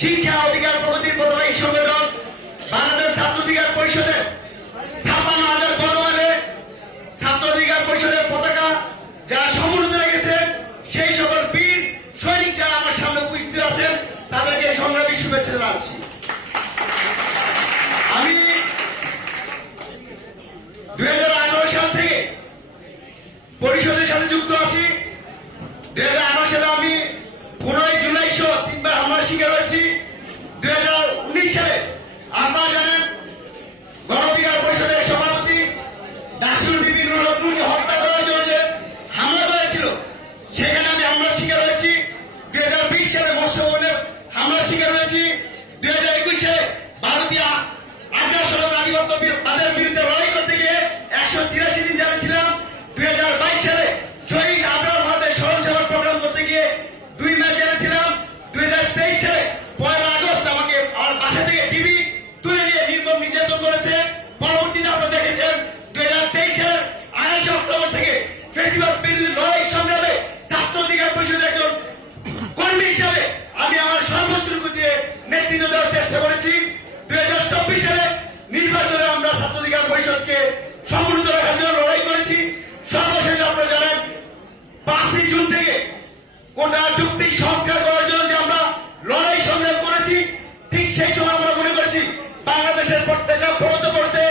শিক্ষা অধিকার প্রগতির প্রধান সংগঠন বাংলাদেশ ছাত্র অধিকার পরিষদের 56,000 বড়মালে ছাত্র অধিকার পরিষদের পতাকা যারা সমুন্নত রেখেছেন, সেই সকল বীর সৈনিক যারা আমার সামনে উপস্থিত আছেন, তাদেরকে সংগ্রামী শুভেচ্ছা জানাচ্ছি। আমি 2018 সাল থেকে পরিষদের সাথে যুক্ত আছি। 2018 সালে আমি 15 জুলাই সহ 3বার হামলার শিকার হয়েছি। 2019 সালে আপনারা জানেন গণ অধিকার পরিষদের সভাপতি নাসিরুল বিবি নুরুলকে হত্যা করার জন্য যে হামলা করেছিল, সেখানে আমি হামলার শিকার হয়েছি। 2020 সালে মৎস্য ভবনের হামলার শিকার হয়েছি। 2021 সালে ভারতীয় আগ্রাসন আধিপত্য তাদের বিরুদ্ধে লড়াই করতে গিয়ে 183 দিন জেলে ছিলাম। 2022 সালে শহীদ আবরার ভারতের স্মরণ সভা প্রোগ্রাম করতে গিয়ে 2 মাস জেলে ছিলাম। 2023 সালে 1 আগস্ট আমাকে আমার বাসা থেকে ডিবি তুলে নিয়ে নির্মম নির্যাতন করেছে। পরবর্তীতে আপনারা দেখেছেন 2023 সালের 28 অক্টোবর থেকে ফেসিবাদ বিরোধী লড়াই সংগ্রামে ছাত্র অধিকার পরিষদের একজন কর্মী হিসাবে আমি আমার সর্বোচ্চটুকু দিয়ে নেতৃত্ব দেওয়ার চেষ্টা করেছি। 2024 সালে নির্বাচনে আমরা ছাত্র অধিকার পরিষদকে সমুন্নত রাখার জন্য লড়াই করেছি। সর্বশেষ আপনারা জানেন 5 জুন থেকে কোটা যুক্তি সংস্কার করার জন্য যে আমরা লড়াই সংগ্রাম করেছি, ঠিক সেই সময় আমরা মনে করেছি বাংলাদেশের প্রত্যেকটা পড়তে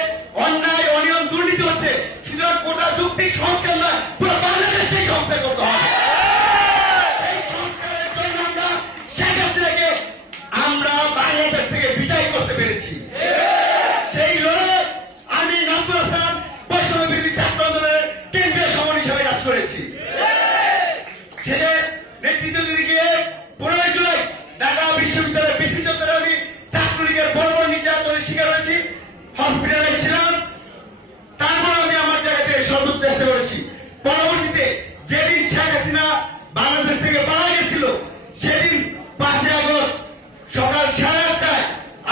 অন্যায় অনিয়ম দুর্নীতি হচ্ছে, সুতরাং কোটা যুক্তি সংস্কার নয়, পুরো বাংলাদেশকেই সংস্কার করতে হবে। সেই সংস্কারের জন্য আমরা শেখ হাসিনাকে আমরা বাংলাদেশ থেকে বিদায় করতে পেরেছি। সেই লড়াই আমি নাজমুল হাসান বৈষম্য বিরোধী ছাত্র আন্দোলনের কেন্দ্রীয় সমন্বয় হিসেবে কাজ করেছি। সেটা নেতৃত্ব দিতে গিয়ে 15 জুলাই ঢাকা বিশ্ববিদ্যালয়ের বিসি চত্বরে আমি ছাত্রলীগের বড় নির্যাতনের শিকার হয়েছি, হসপিটালে ছিলাম। তারপর আমি আমার জায়গা থেকে সর্বোচ্চ চেষ্টা করেছি। পরবর্তীতে যেদিন শেখ হাসিনা বাংলাদেশ থেকে পালা গেছিল, সেদিন 5 আগস্ট সকাল 8:30টায়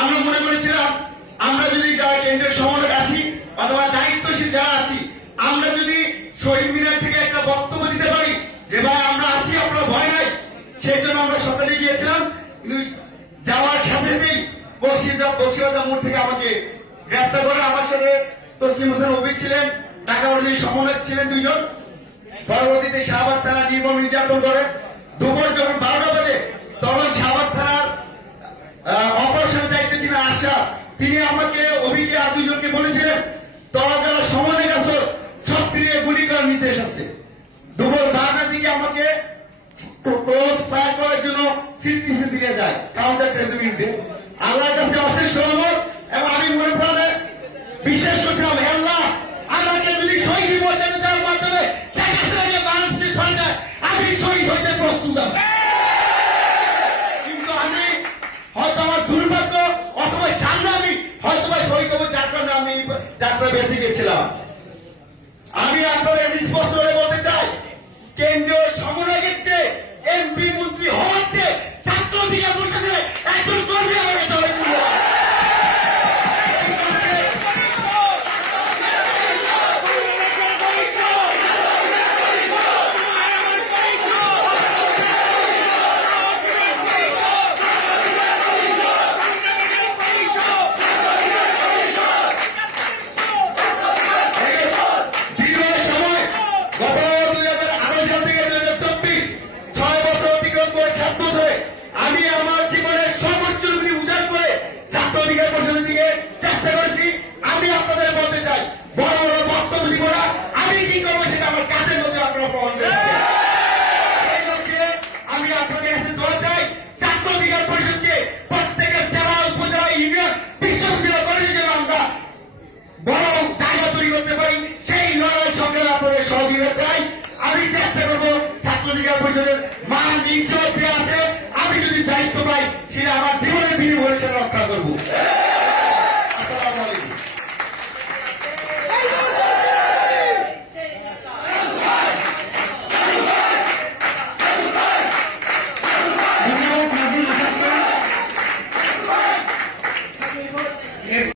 আমরা মনে করেছিলাম আমরা যদি যারা কেন্দ্রের সমন্বয় আছি অথবা দায়িত্বশীল যারা আছি, আমরা যদি শহীদ মিনার থেকে একটা বক্তব্য দিতে পারি যে ভাই আমরা আছি, আপনার ভয় নাই, সেই জন্য আমরা সকালে গিয়েছিলাম। যাওয়ার সাথেই বক্সিবাজার মোড় থেকে আমাকে গ্রেপ্তার করে। আমার সাথে তসলিম হোসেন অভিক ছিলেন, ঢাকা মহানগর সমন্বয়ক ছিলেন 2 জন। পরবর্তীতে শাহবাগ থানা নির্মম নির্যাতন করে। দুপুর যখন 12টা বাজে তখন শাহবাগ থানার অপারেশনের দায়িত্বে ছিলেন আশা, তিনি আমাকে অভিকে আর 2 জনকে বলেছিলেন তোরা যারা সমন্বয় আছো সব ফিরিয়ে গুলি করার নির্দেশ আছে। দুপুর 12টার দিকে আমাকে ক্লোজ ফায়ার করার জন্য সিটিসি দিকে যায় কাউন্টার প্রেসিডেন্টে। আল্লাহর কাছে অশেষ রহমত এবং আমি মনে প্রাণে বিশ্বাস করছিলাম, হে আল্লাহ আমাকে যদি শহীদ মর্যাদা দেওয়ার মাধ্যমে শেখ হাসিনাকে বাংলাদেশে সরে যায়, আমি শহীদ হইতে প্রস্তুত আছি। কিন্তু আমি হয়তো আমার দুর্ভাগ্য অথবা সামনে আমি হয়তো শহীদ হবো, যার কারণে আমি যাত্রা বেঁচে গেছিলাম। আমি আপনাদের কাছে স্পষ্ট করে বলতে চাই, কেন্দ্রীয় সমন্বয়কের চেয়ে এমপি মন্ত্রী হওয়ার চেয়ে ছাত্র অধিকার পরিষদের একজন কর্মী আমাকে দলে তুলে মান ইজ্জত আছে। আমি যদি দায়িত্ব পাই সেটা আমার জীবনের বিনিময়ে রক্ষা করবো।